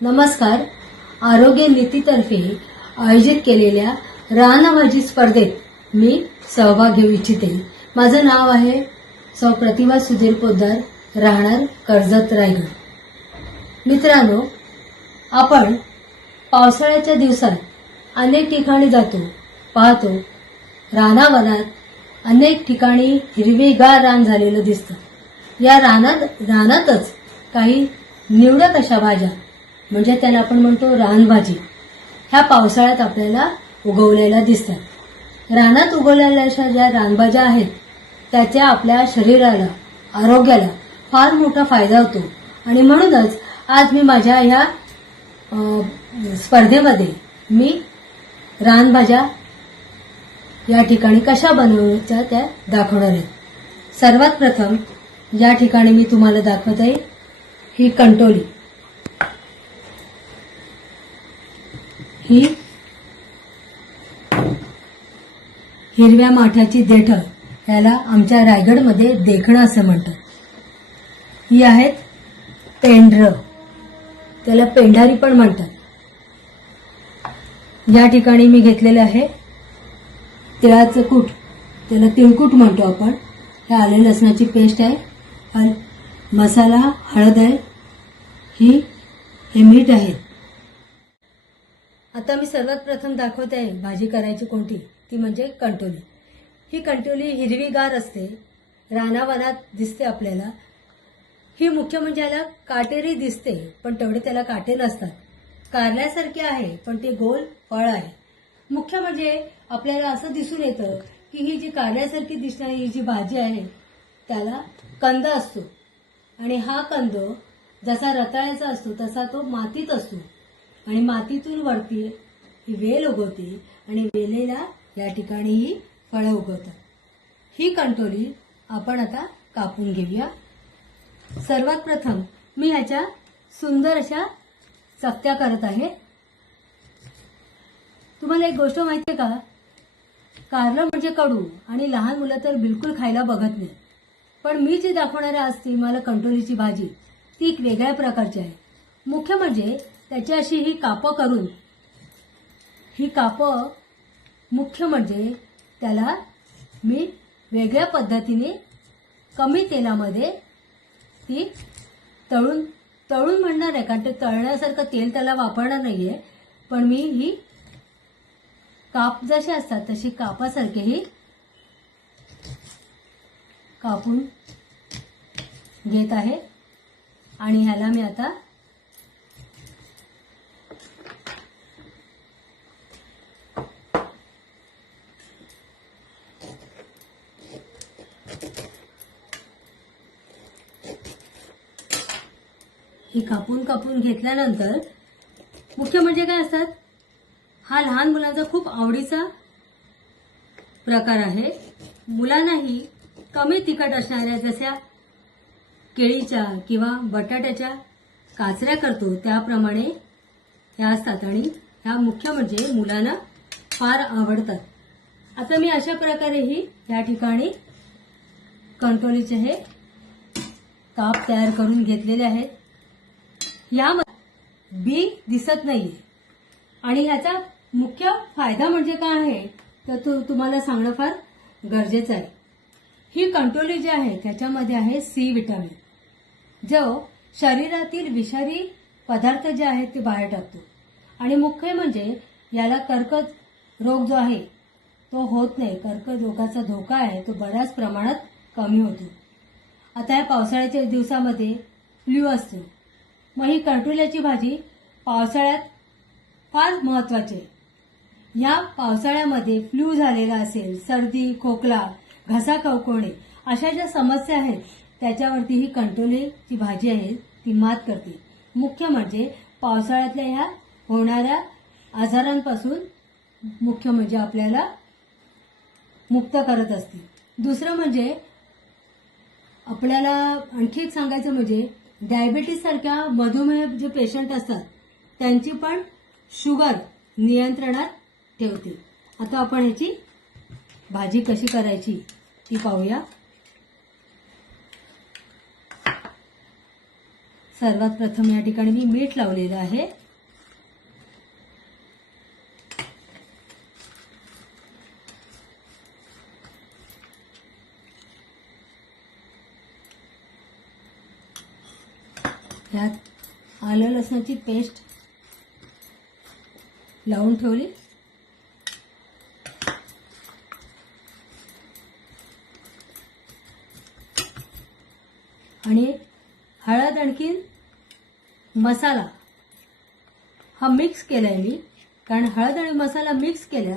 नमस्कार. आरोग्य नीतीतर्फे आयोजित केलेल्या रानभाजी स्पर्धेत मी सहभाग घेऊ इच्छिते. माझं नाव आहे सौ प्रतिभा सुधीर पोद्दार राहणार कर्जत रायगड. मित्रांनो आपण पावसाळ्याच्या दिवसात अनेक ठिकाणी जातो पाहतो. रानावनात अनेक ठिकाणी हिरवेगार रान झालेलं दिसतं. या रानात रानातच काही निवडक अशा भाज्या म्हणजे त्याला आपण म्हणतो रानभाजी. ह्या पावसाळ्यात आपल्याला उगवलेल्या दिसतात. रानात उगवलेल्या अशा ज्या रानभाज्या आहेत त्याच्या आपल्या शरीराला आरोग्याला फार मोठा फायदा होतो. आणि म्हणूनच आज मी माझ्या ह्या स्पर्धेमध्ये मी रानभाज्या या ठिकाणी कशा बनवायच्या त्या दाखवणार आहे. सर्वात प्रथम या ठिकाणी मी तुम्हाला दाखवत आहे ही कंटोली. ही हिरव्या माठाची देठ याला आमच्या रायगडमध्ये देखणं असं म्हणतात. ही आहेत पेंढर. त्याला पेंढारी पण म्हणतात. या ठिकाणी मी घेतलेलं आहे तिळाचं कूट. त्याला तिळकूट म्हणतो आपण. हे आले लसणाची पेस्ट आहे. आणि मसाला हळद आहे. ही हे मीठ आहे. आता मी सर्वात प्रथम दाखवते आहे भाजी करायची कोणती? ती म्हणजे कंटोली. ही कंटोली हिरवीगार असते रानावनात दिसते आपल्याला. ही मुख्य म्हणजे याला काटेरी दिसते पण तेवढे त्याला काटे नसतात. कारल्यासारखी आहे पण ते गोल फळ आहे. मुख्य म्हणजे आपल्याला असं दिसून येतं की ही जी कारल्यासारखी दिसणारी ही जी भाजी आहे त्याला कंद असतो. आणि हा कंद जसा रताळ्याचा असतो तसा तो मातीत असतो. आणि मातीतून वरती ही वेल उगवते आणि वेलेला या ठिकाणी ही फळं उगवतात. ही कंटोली आपण आता कापून घेऊया. सर्वात प्रथम मी ह्याच्या सुंदर अशा चकत्या करत आहे. तुम्हाला एक गोष्ट माहिती आहे का? कारलं म्हणजे कडू आणि लहान मुलं तर बिलकुल खायला बघत नाही. पण मी जी दाखवणारे असते मला कंटोलीची भाजी ती एक वेगळ्या प्रकारची आहे. मुख्य म्हणजे त्याची अशी ही कापं करून ही कापं मुख्य म्हणजे त्याला मी वेगळ्या पद्धतीने कमी तेलामध्ये ती तळून तळून म्हणणार आहे कारण ते तळण्यासारखं तेल त्याला वापरणार नाहीये पण मी ही काप जसे असतात तशी कापासारखे ही कापून घेत आहे. आणि ह्याला मी आता कापून कापून घेतल्यानंतर मुख्य म्हणजे काय असतात? हा लहान मुलांचा खूप आवडीचा प्रकार आहे. मुलांनाही कमी तिखट असणाऱ्या जशा केळीच्या किंवा बटाट्याच्या काचऱ्या करतो त्याप्रमाणे ह्या असतात. आणि ह्या मुख्य म्हणजे मुलांना फार आवडतात. आता मी अशा प्रकारेही या ठिकाणी कंट्रोलीचे हे काप तयार करून घेतलेले आहेत. यामध्ये बी दिसत नाहीये. आणि ह्याचा मुख्य फायदा म्हणजे काय आहे? तर तु तुम्हाला सांगणं फार गरजेचं आहे. ही कंट्रोली जी आहे त्याच्यामध्ये आहे सी विटामिन जो शरीरातील विषारी पदार्थ जे आहेत ते बाहेर टाकतो. आणि मुख्य म्हणजे याला कर्कट रोग जो आहे तो होत नाही. कर्कट रोगाचा धोका आहे तो बऱ्याच प्रमाणात कमी होतो. आता या पावसाळ्याच्या दिवसामध्ये फ्ल्यू असतो. मग ही कंटोल्याची भाजी पावसाळ्यात फार महत्वाची आहे. या पावसाळ्यामध्ये फ्लू झालेला असेल सर्दी खोकला घसा कवकोणे अशा ज्या समस्या आहेत त्याच्यावरती ही कंटोलेची भाजी आहे ती मात करते. मुख्य म्हणजे पावसाळ्यातल्या ह्या होणाऱ्या आजारांपासून मुख्य म्हणजे आपल्याला मुक्त करत असते. दुसरं म्हणजे आपल्याला आणखी एक सांगायचं म्हणजे डायबिटीस सारख्या मधुमेह जे पेशंट असतात त्यांची पण शुगर नियंत्रणात ठेवते आता आपण ह्याची भाजी कशी करायची ती पाहूया. सर्वात प्रथम या ठिकाणी मी मीठ लावलेलं आहे ह्यात आलं लसणाची पेस्ट लावून ठेवली. आणि हळद आणखीन मसाला. हा मिक्स केला आहे मी. कारण हळद आणि मसाला मिक्स केला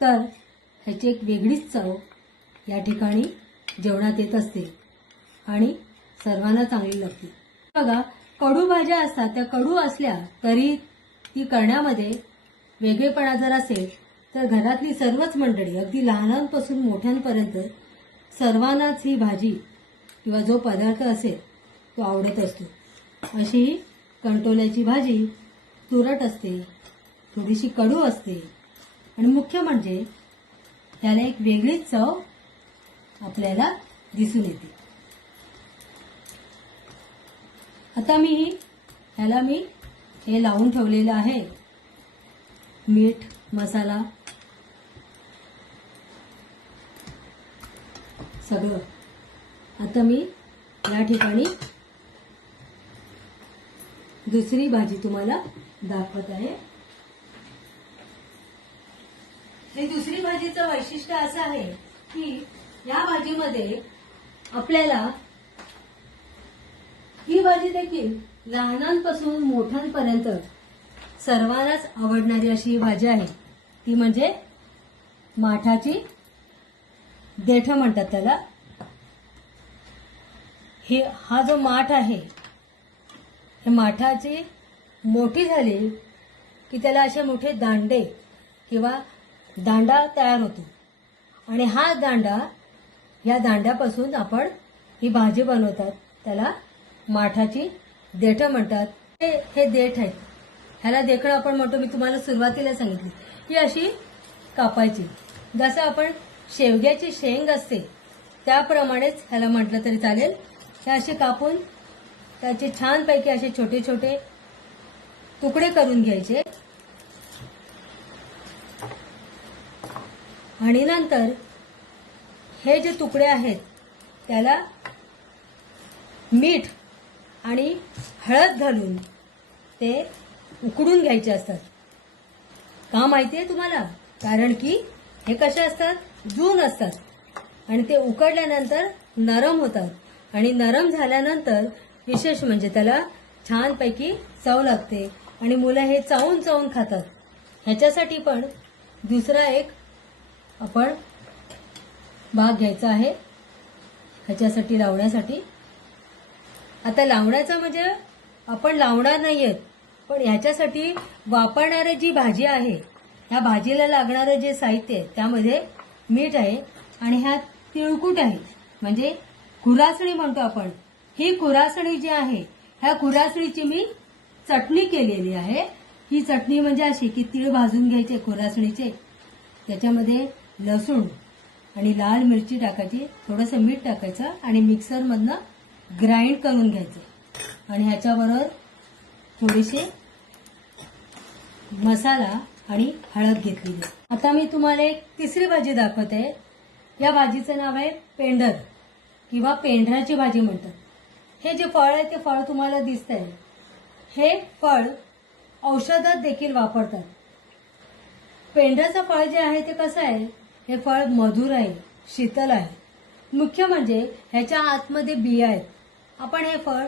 तर ह्याची एक वेगळीच चव या ठिकाणी जेवणात येत असते. आणि सर्वांना चांगली लागते. बघा कडू भाज्या असतात त्या कडू असल्या तरी ती करण्यामध्ये वेगळेपणा जर असेल तर घरातली सर्वच मंडळी अगदी लहानांपासून मोठ्यांपर्यंत सर्वांनाच ही भाजी किंवा जो पदार्थ असेल तो आवडत असतो. अशी ही कंटोल्याची भाजी तुरट असते थोडीशी कडू असते. आणि मुख्य म्हणजे त्याला एक वेगळीच चव आपल्याला दिसून येते. आता मी ह्याला मी हे लावून ठेवलेलं आहे. मीठ मसाला सगळं. आता मी या ठिकाणी दुसरी भाजी तुम्हाला दाखवत आहे. हे दुसरी भाजीचं वैशिष्ट्य असं आहे की या भाजीमध्ये आपल्याला ही भाजी देखील लहानांपासून मोठ्यांपर्यंत सर्वांनाच आवडणारी अशी ही भाजी आहे. ती म्हणजे माठाची देठ म्हणतात त्याला. हे हा जो माठ आहे हे माठाची मोठी झाली की त्याला असे मोठे दांडे किंवा दांडा तयार होतो. आणि हा दांडा या दांड्यापासून आपण ही भाजी बनवतात. त्याला माठाची देठं म्हणतात. हे हे देठ आहेत. ह्याला देखणं आपण म्हणतो. मी तुम्हाला सुरुवातीला सांगितली. ही अशी कापायची. जसं आपण शेवग्याची शेंग असते त्याप्रमाणेच ह्याला म्हटलं तरी चालेल. हे असे कापून त्याचे छानपैकी असे छोटे छोटे तुकडे करून घ्यायचे. आणि नंतर हे जे तुकडे आहेत त्याला मीठ आणि हळद घालून ते उकडून घ्यायचे असतात. का माहिती आहे तुम्हाला? कारण की हे कसे असतात? जून असतात. आणि ते उकडल्यानंतर नरम होतात. आणि नरम झाल्यानंतर विशेष म्हणजे त्याला छानपैकी चव लागते. आणि मुलं हे चावून चावून खातात. ह्याच्यासाठी पण दुसरा एक आपण भाग घ्यायचा आहे. ह्याच्यासाठी लावण्यासाठी. आता लावण्याचं म्हणजे आपण लावणार नाहीयेत पण ह्याच्यासाठी वापरणारी जी भाजी आहे ह्या भाजीला लागणारं जे साहित्य आहे त्यामध्ये मीठ आहे आणि ह्या तिळकूट आहे. म्हणजे खुरासणी म्हणतो आपण. ही खुरासणी जी आहे ह्या खुरासणीची मी चटणी केलेली आहे. ही चटणी म्हणजे अशी की तीळ भाजून घ्यायचे खुरासणीचे त्याच्यामध्ये लसूण आणि लाल मिरची टाकायची थोडंसं मीठ टाकायचं आणि मिक्सरमधनं ग्राइंड करून घ्यायचं. आणि ह्याच्याबरोबर थोडीशी मसाला आणि हळद घेतली. आता मी तुम्हाला एक तिसरी भाजी दाखवते. या भाजीचं नाव आहे पेंढर किंवा पेंढराची भाजी म्हणतात. हे जे फळ आहे ते फळ तुम्हाला दिसतंय. हे फळ औषधात देखील वापरतात. पेंढराचं फळ जे आहे ते कसं आहे? हे फळ मधुर आहे शीतल आहे. मुख्य म्हणजे ह्याच्या आतमध्ये बिया आहेत. आपण हे फळ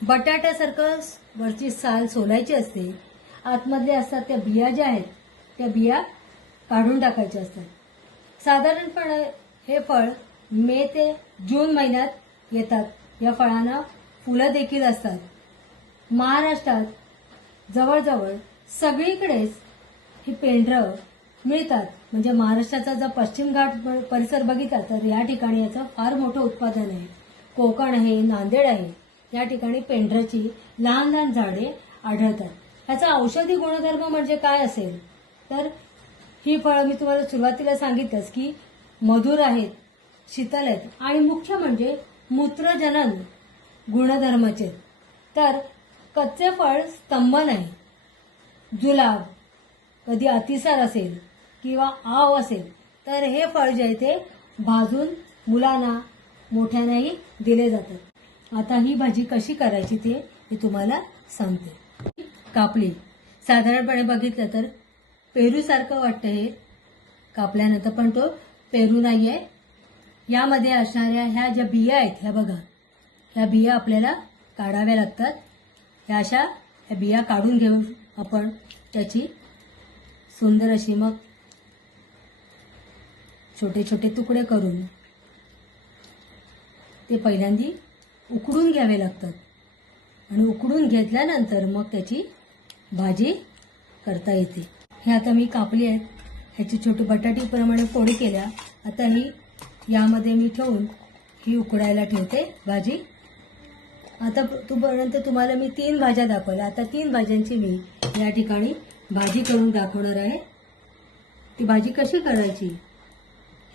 बटाट्यासारखं वरची साल सोलायची असते आतमधले असतात त्या बिया ज्या आहेत त्या बिया काढून टाकायच्या असतात. साधारणपणे हे फळ मे ते जून महिन्यात येतात. या फळांना फुलं देखील असतात. महाराष्ट्रात जवळजवळ सगळीकडेच ही पेंढरं मिळतात. म्हणजे महाराष्ट्राचा जर पश्चिम घाट परिसर बघितला तर या ठिकाणी याचं फार मोठं उत्पादन आहे. कोकण आहे नांदेड आहे या ठिकाणी पेंढरची लहान लहान झाडे आढळतात. ह्याचा औषधी गुणधर्म म्हणजे काय असेल? तर ही फळं मी तुम्हाला सुरुवातीला सांगितलंच की मधुर आहेत शीतल आहेत आणि मुख्य म्हणजे मूत्रजनन गुणधर्माचे तर कच्चे फळ स्तंभन आहे जुलाब कधी अतिसार असेल किंवा आव असेल तर हे फळ जे आहे ते भाजून मुलांना मोठ्यानाही दिले जातात. आता ही भाजी कशी करायची ते मी तुम्हाला सांगते. कापली. साधारणपणे बघितलं तर पेरूसारखं वाटतं हे. कापल्यानंतर पण तो पेरू नाही आहे यामध्ये असणाऱ्या ह्या ज्या बिया आहेत ह्या बघा. ह्या बिया आपल्याला काढाव्या लागतात. ह्या अशा ह्या बिया काढून घेऊन आपण त्याची सुंदर अशी मग छोटे छोटे तुकडे करून ते पहिल्यांदी उकडून घ्यावे लागतात. आणि उकडून घेतल्यानंतर मग त्याची भाजी करता येते. हे आता मी कापली आहेत. ह्याची छोटी बटाटीप्रमाणे पोळी केल्या. आता ही यामध्ये मी ठेवून ही उकडायला ठेवते भाजी. आता तोपर्यंत तुम्हाला मी तीन भाज्या दाखवल्या. आता तीन भाज्यांची मी या ठिकाणी भाजी करून दाखवणार आहे. ती भाजी कशी करायची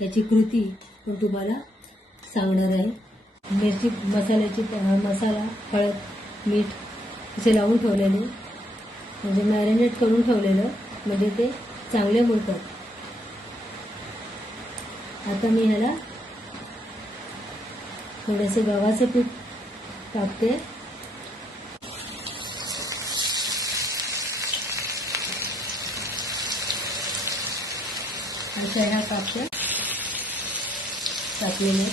याची कृती पण तुम्हाला सांगणार आहे. मिरची मसाल्याची मसाला हळद मीठ असे लावून ठेवलेले. म्हणजे मॅरिनेट करून ठेवलेलं. म्हणजे ते चांगले मुरतात. आता मी ह्याला थोडेसे गव्हाचे पीठ टाकते अशा ह्या कापते. टाकलेले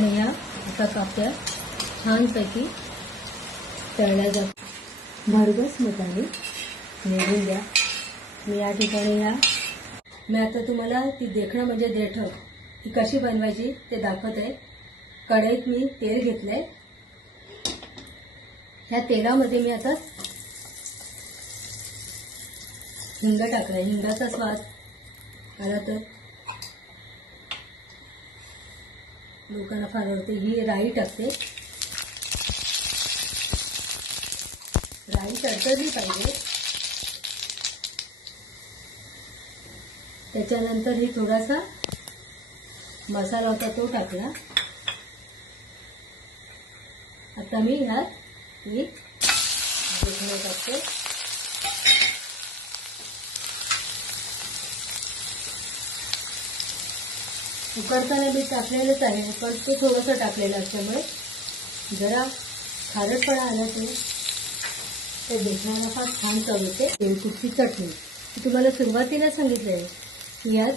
आणि ह्या आता कापत्या छानपैकी तळल्या जात भरगस मताने निघून द्या. मी या ठिकाणी या. मी आता तुम्हाला ती देखणं म्हणजे देठं ती कशी बनवायची ते दाखवत. आहे कढईत मी तेल घेतलंय. ह्या तेलामध्ये मी आता हिंग टाकलाय. हिंगाचा स्वाद आला तर. लोकांना फार आवडते ही राई टाकते राई तडतडली पाहिजे. त्याच्यानंतर ही थोडासा मसाला होता तो टाकला. आता मी ह्यात ही देखणं टाकते उकडताना मी टाकलेलंच आहे. पण ते थोडंसं टाकलेलं असल्यामुळे जरा खारटपणा आला तो. ते देखण्याला फार छान चव येते. तेलकुटची चटणी मी तुम्हाला सुरुवातीला सांगितलं आहे की यात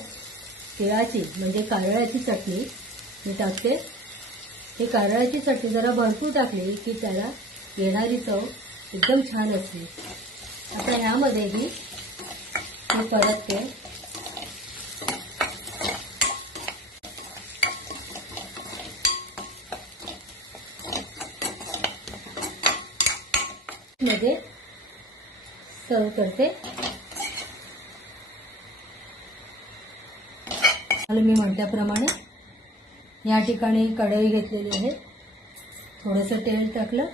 तिळाची म्हणजे कारळाची चटणी मी टाकते. हे कारळाची चटणी जरा भरपूर टाकली की त्याला येणारी चव एकदम छान असते. आता ह्यामध्येही मी परतते. मध्ये सर्व करते. मी म्हटल्याप्रमाणे या ठिकाणी कढई घेतलेली आहे. थोडंसं तेल टाकलं.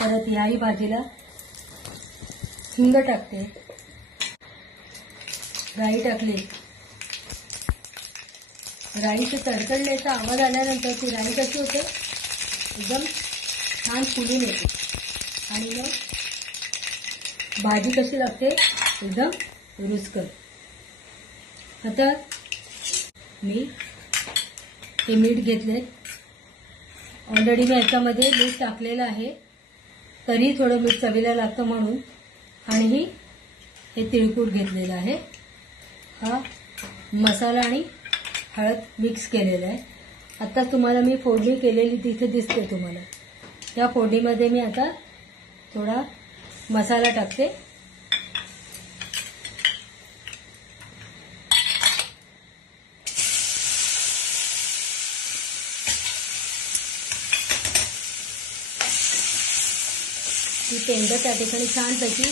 परत याही भाजीला हिंग टाकते. राई टाकली. राईचे तडतडल्याचा आवाज आल्यानंतर ती राई कशी होते? एकदम छान फुलून येते. आणि मग भाजी कशी लागते एकदम रुचकर. आता मी हे मीठ घेतले ऑलरेडी मी याच्यामध्ये मीठ टाकलेलं आहे. तरी थोडं मीठ चवीला लागतं म्हणून. आणि हे तिळकूट घेतलेलं आहे. हा मसाला आणि हळद मिक्स केलेला आहे. आता तुम्हाला मी फोडणी केलेली तिथे दिसते तुम्हाला. त्या फोडणीमध्ये मी आता थोडा मसाला टाकते. ती पेंड त्या ठिकाणी छानपैकी.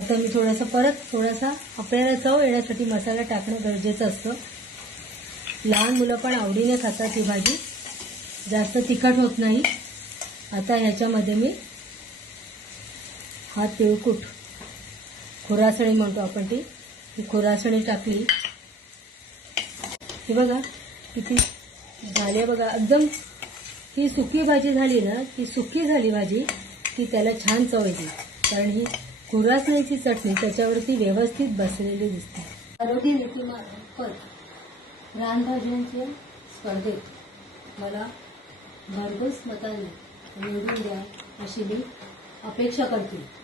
आता मी थोडासा परत थोडासा आपल्याला चव येण्यासाठी मसाला टाकणं गरजेचं असतं. लहान मुलं पण आवडीने खातात ही भाजी. जास्त तिखट होत नाही. आता ह्याच्यामध्ये मी हा तिळकूट खुरासणी म्हणतो आपण ती. ही खुरासणी टाकली. हे बघा किती झाली आहे बघा. एकदम ही सुकी भाजी झाली ना ती सुकी झाली भाजी की त्याला छान चव येते. कारण ही खुरासणीची चटणी त्याच्यावरती व्यवस्थित बसलेली दिसते. आरोग्य नीतीमार्फत रानभाज्यांच्या स्पर्धेत मला भरघोस मतांनी निवडून द्या अशी मी अपेक्षा करते.